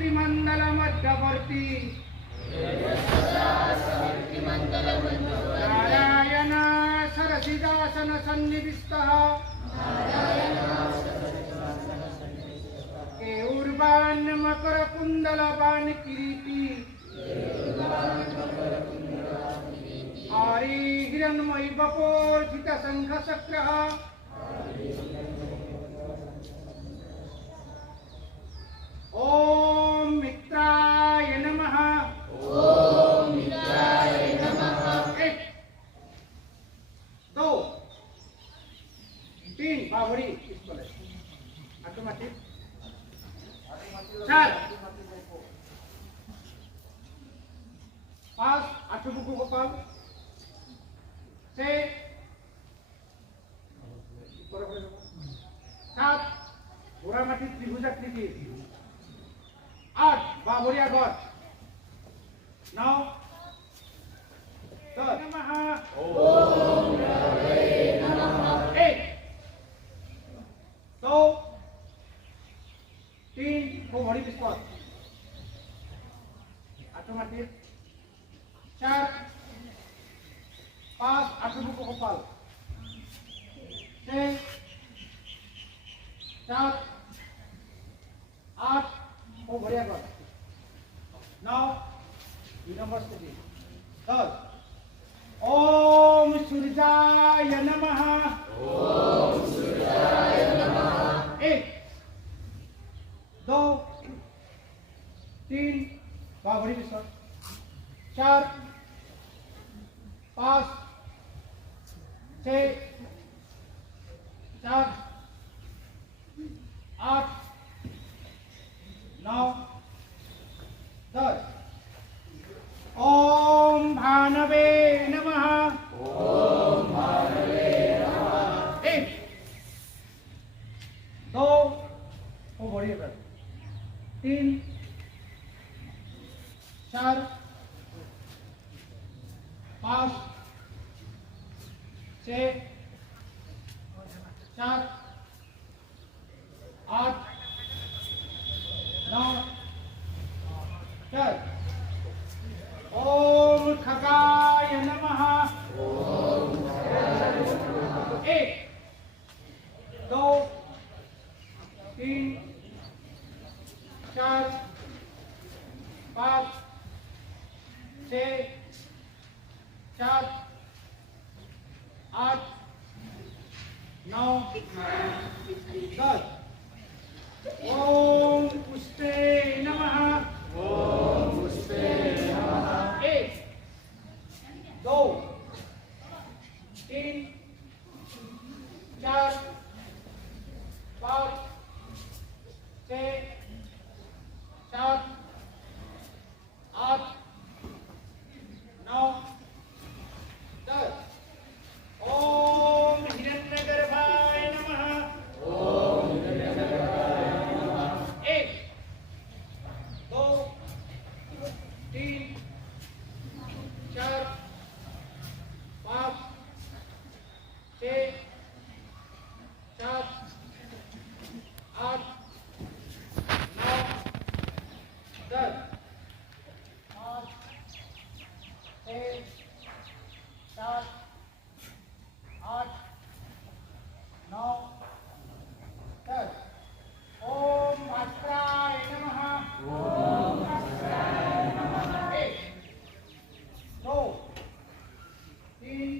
समित्रिमंडल मध्यवर्ती नारायण सरसिजासन सन्निविष्टः केयूर्वान् मकरकुण्डलवान् किरीटी आरी हिरण्मयी वपोर्जित शंखचक्रः ओम मित्राय नमः। ओम मित्राय नमः। 1 2 3 बावड़ी इसको ले ऑटोमेटिक 4 5 8 बुku गोपाल 6 7 घोड़ा माटी त्रिभुजाकृति 8 बावड़िया गढ़ 9 10 नमः। ओम रवे नमः। 1 2 3 वो घोड़ी बिस्कुट ऑटोमेटिक 4 5 8 बुको गोपाल 6 7 8 वो बढ़िया कर 9 नंबर से 10 ओम सूर्याय नमः। ओम सूर्याय नमः। 1 2 3 बावड़ी बिस्कुट 4 5 6 7 8 9 10 ओम भानवे नमः। ओम भानवे नमः। 1 2 वो बढ़िया कर 3 4 5 6 7 8 9 10 ओम खगाय नमः। ओम खगाय नमः। 1 2 3 4 5 6 7 8 9 10 ओम पुष्टे नमः। ओम पुष्टे नमः। 1 2 3 4 5 6 7 8 9 10 ओम हिरण्यगर्भाय नमः। ओम हिरण्यगर्भाय नमः। 1 2 3 4 5 6 7 8 9 10 5 6 7 8 9 10 ओम भास्कराय नमः। ओम भास्कराय नमः। 1 2 3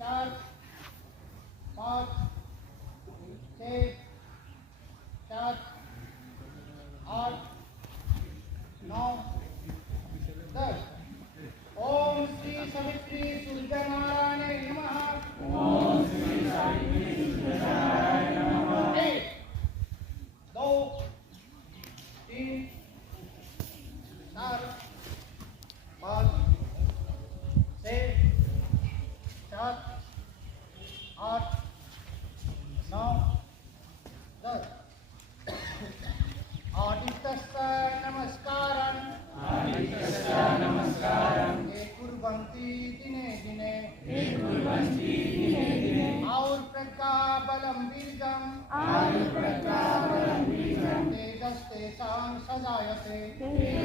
4 5 6 7 8 9 10 ओम श्री सवित्री सूर्यनारायण नमः। ओम श्री सावित्री सूर्यनारायण नमः। 1 2 3 4 5 6 7 8 9 10 आदित्यस्य नमस्कारं ये कुर्वन्ति दिने दिने और प्रज्ञाबलं वीर्यं तेजस्तेषां सजायते ते